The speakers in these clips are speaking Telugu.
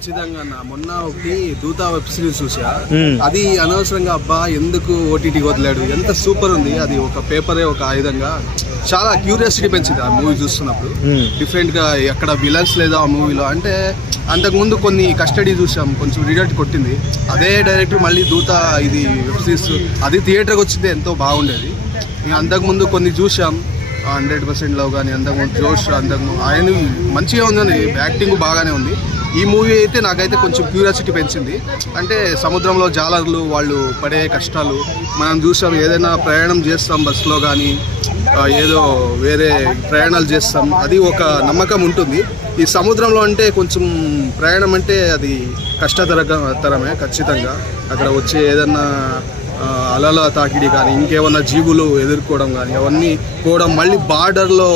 ఖచ్చితంగా మొన్న ఒకటి దూత వెబ్ సిరీస్ చూసా. అది అనవసరంగా అబ్బా ఎందుకు ఓటీటీ వదిలాడు, ఎంత సూపర్ ఉంది అది. ఒక పేపరే ఒక ఆయుధంగా చాలా క్యూరియాసిటీ పెంచింది ఆ మూవీ చూస్తున్నప్పుడు. డిఫరెంట్ గా ఎక్కడ విలన్స్ లేదా ఆ మూవీలో అంటే అంతకుముందు కొన్ని కస్టడీ చూసాం, కొంచెం రిజల్ట్ కొట్టింది. అదే డైరెక్టర్ మళ్ళీ దూత ఇది వెబ్ సిరీస్ అది థియేటర్కి వచ్చింది ఎంతో బాగుండేది. అంతకుముందు కొన్ని చూసాం 100% లవ్ కానీ, అంతకుముందు జోష్, అంతకుముందు ఆయన మంచిగా ఉందని యాక్టింగ్ బాగానే ఉంది. ఈ మూవీ అయితే నాకైతే కొంచెం క్యూరియాసిటీ పెంచింది. అంటే సముద్రంలో జాలర్లు వాళ్ళు పడే కష్టాలు మనం చూసాం. ఏదైనా ప్రయాణం చేస్తాం బస్సులో కానీ ఏదో వేరే ప్రయాణాలు చేస్తాం, అది ఒక నమ్మకం ఉంటుంది. ఈ సముద్రంలో అంటే కొంచెం ప్రయాణం అంటే అది కష్టతరమే ఖచ్చితంగా. అక్కడ వచ్చే ఏదన్నా అలల తాకిడి కానీ ఇంకేమన్నా జీవులు ఎదుర్కోవడం కానీ అవన్నీ కూడా మళ్ళీ బార్డర్లో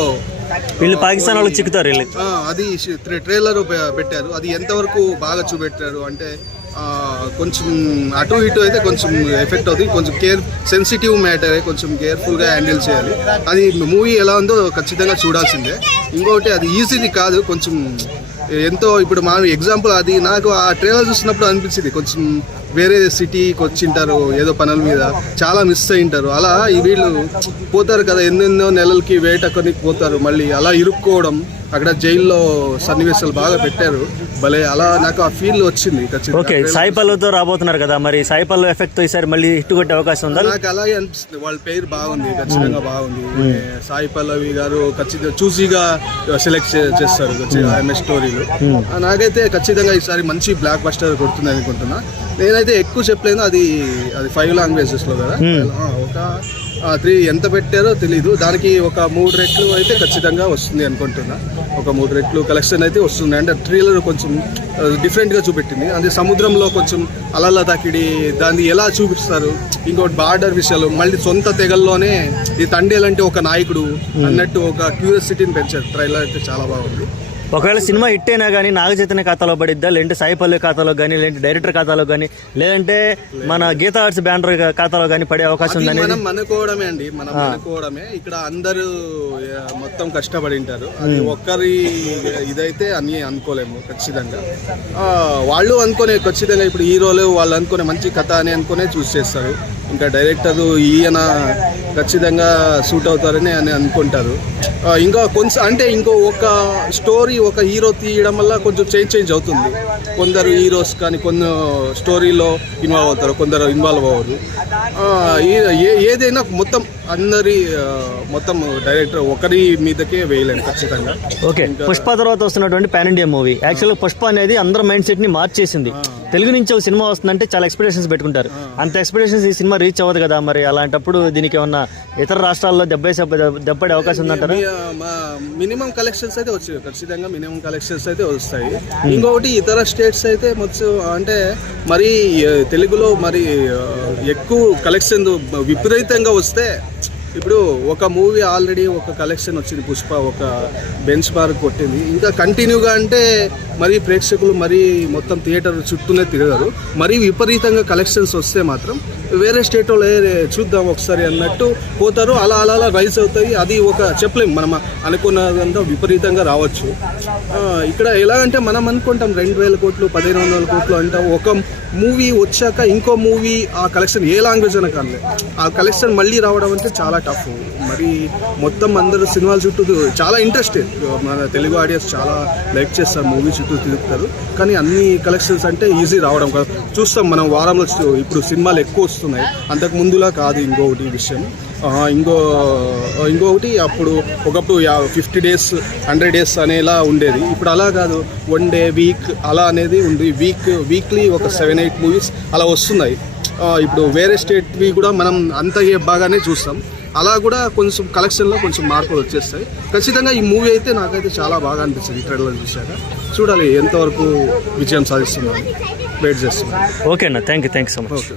వీళ్ళు పాకిస్తాన్ వాళ్ళు చిక్కుతారు. అది ట్రైలర్ పెట్టారు, అది ఎంతవరకు బాగా చూపెట్టారు అంటే కొంచెం అటు ఇటు అయితే కొంచెం ఎఫెక్ట్ అవుతుంది. కొంచెం సెన్సిటివ్ మ్యాటర్, కొంచెం కేర్ఫుల్గా హ్యాండిల్ చేయాలి. అది మూవీ ఎలా ఉందో ఖచ్చితంగా చూడాల్సిందే. ఇంకొకటి అది ఈజీది కాదు, కొంచెం ఎంతో ఇప్పుడు మనం ఎగ్జాంపుల్ అది నాకు ఆ ట్రైలర్ చూసినప్పుడు అనిపించింది కొంచెం వేరే సిటీకి వచ్చింటారు ఏదో పనుల మీద, చాలా మిస్ అయింటారు. అలా వీళ్ళు పోతారు కదా ఎన్నెన్నో నెలలకి వేటకొని పోతారు, మళ్ళీ అలా ఇరుక్కోవడం అక్కడ జైల్లో సన్నివేశాలు బాగా పెట్టారు భలే. అలా నాకు ఆ ఫీల్ వచ్చింది ఖచ్చితంగా. ఓకే, సాయి పల్లవితో రాబోతున్నారు కదా, మరి సాయి పల్లవి ఎఫెక్ట్ తో ఈసారి మళ్ళీ హిట్ కొట్టే అవకాశం ఉందా? నాకు అలాగే అనిపిస్తుంది. వాళ్ళ పేరు బాగుంది, ఖచ్చితంగా బాగుంది. సాయి పల్లవి గారు ఖచ్చితంగా చూసీగా సెలెక్ట్ చేస్తారు ఎంఎస్ స్టోరీలు. నాకైతే ఖచ్చితంగా ఈసారి మంచి బ్లాక్ బస్టర్ కొడుతుంది అనుకుంటున్నా. నేనైతే ఎక్కువ చెప్పలేను, అది 5 లాంగ్వేజెస్లో కదా, ఒక 3 ఎంత పెట్టారో తెలీదు. దానికి ఒక 3 రెట్లు అయితే ఖచ్చితంగా వస్తుంది అనుకుంటున్నా. ఒక 3 రెట్లు కలెక్షన్ అయితే వస్తుంది. అంటే ట్రైలర్ కొంచెం డిఫరెంట్గా చూపెట్టింది. అది సముద్రంలో కొంచెం అలల తాకిడి దాన్ని ఎలా చూపిస్తారు, ఇంకోటి బార్డర్ విషయాలు, మళ్ళీ సొంత తెగల్లోనే ఈ తండేలంటే ఒక నాయకుడు అన్నట్టు ఒక క్యూరియాసిటీని పెంచారు. ట్రైలర్ అయితే చాలా బాగుంది. ఒకవేళ సినిమా హిట్ అయినా కానీ నాగ చైతన్య ఖాతాలో పడిద్దా, లేదంటే సాయి పల్లవి ఖాతాలో కానీ, లేదంటే డైరెక్టర్ ఖాతాలో కానీ, లేదంటే మన గీతా ఆర్ట్స్ బ్యానర్ ఖాతాలో కానీ పడే అవకాశం ఉందని మనం అనుకోవడమే అండి. మనం అనుకోవడమే. ఇక్కడ అందరూ మొత్తం కష్టపడి ఉంటారు, అది ఒక్కరి ఇదైతే అని అనుకోలేము ఖచ్చితంగా. వాళ్ళు అనుకునే ఖచ్చితంగా ఇప్పుడు హీరోలు వాళ్ళు అనుకునే మంచి కథ అని అనుకునే చూస్ చేస్తారు. ఇంకా డైరెక్టర్ ఈయన ఖచ్చితంగా సూట్ అవుతారని అని అనుకుంటారు. ఇంకా కొంచెం అంటే ఒక స్టోరీ ఒక హీరో తీయడం వల్ల కొంచెం చేంజ్ అవుతుంది. కొందరు హీరోస్ కానీ కొన్ని స్టోరీలో ఇన్వాల్వ్ అవుతారు, కొందరు ఇన్వాల్వ్ అవ్వరు. ఏదైనా మొత్తం అందరి మొత్తం డైరెక్టర్ ఒకరి మీదకే వేయలేము ఖచ్చితంగా. ఓకే, పుష్ప తర్వాత వస్తున్నటువంటి పాన్ ఇండియా మూవీ. యాక్చువల్గా పుష్ప అనేది అందరి మైండ్ సెట్ ని మార్చేసింది. తెలుగు నుంచి ఒక సినిమా వస్తుందంటే చాలా ఎక్స్పెక్టేషన్స్ పెట్టుకుంటారు. అంత ఎక్స్పెక్టేషన్స్ ఈ సినిమా రీచ్ అవ్వదు కదా, మరి అలాంటప్పుడు దీనికి ఏమన్నా ఇతర రాష్ట్రాల్లో దెబ్బపడే అవకాశం ఉందంటారా? మినిమం కలెక్షన్స్ అయితే వచ్చాయి ఖచ్చితంగా, మినిమం కలెక్షన్స్ అయితే వస్తాయి. ఇంకొకటి ఇతర స్టేట్స్ అయితే మొత్తం అంటే మరి తెలుగులో మరి ఎక్కువ కలెక్షన్ విపరీతంగా వస్తే, ఇప్పుడు ఒక మూవీ ఆల్రెడీ ఒక కలెక్షన్ వచ్చింది, పుష్ప ఒక బెంచ్ మార్క్ కొట్టింది. ఇంకా కంటిన్యూగా అంటే మరీ ప్రేక్షకులు మరీ మొత్తం థియేటర్ చుట్టూనే తిరగరు. మరీ విపరీతంగా కలెక్షన్స్ వస్తే మాత్రం వేరే స్టేట్ వాళ్ళు చూద్దాం ఒకసారి అన్నట్టు పోతారు. అలా అలా అలా రైజ్ అవుతాయి. అది ఒక చెప్పలేం, మనం అనుకున్నదంతా విపరీతంగా రావచ్చు. ఇక్కడ ఎలా అంటే మనం అనుకుంటాం 2000 కోట్లు 1500 కోట్లు అంటాం. ఒక మూవీ వచ్చాక ఇంకో మూవీ ఆ కలెక్షన్ ఏ లాంగ్వేజ్ అయినా కానీ ఆ కలెక్షన్ మళ్ళీ రావడం అంటే చాలా టఫ్. మరి మొత్తం అందరూ సినిమాల చుట్టూ చాలా ఇంట్రెస్టెడ్, మన తెలుగు ఆడియన్స్ చాలా లైక్ చేస్తారు, మూవీ చుట్టూ తిరుగుతారు. కానీ అన్ని కలెక్షన్స్ అంటే ఈజీ రావడం కాదు. చూస్తాం మనం వారంలో ఇప్పుడు సినిమాలు ఎక్కువ వస్తున్నాయి, అంతకు ముందులా కాదు. ఇంకొకటి విషయం ఇంకొకటి ఒకప్పుడు 50 days 100 days అనేలా ఉండేది. ఇప్పుడు అలా కాదు, 1 day వీక్ అలా అనేది ఉంది. వీక్లీ ఒక 7-8 మూవీస్ అలా వస్తున్నాయి. ఇప్పుడు వేరే స్టేట్వి కూడా మనం అంత బాగానే చూస్తాం. అలా కూడా కొంచెం కలెక్షన్లో కొంచెం మార్పులు వచ్చేస్తాయి. ఖచ్చితంగా ఈ మూవీ అయితే నాకైతే చాలా బాగా అనిపిస్తుంది. ట్రైలర్ చూశాక చూడాలి ఎంతవరకు విజయం సాధిస్తున్నాను, వెయిట్ చేస్తున్నాను. ఓకే అన్న, thank you so much. Okay.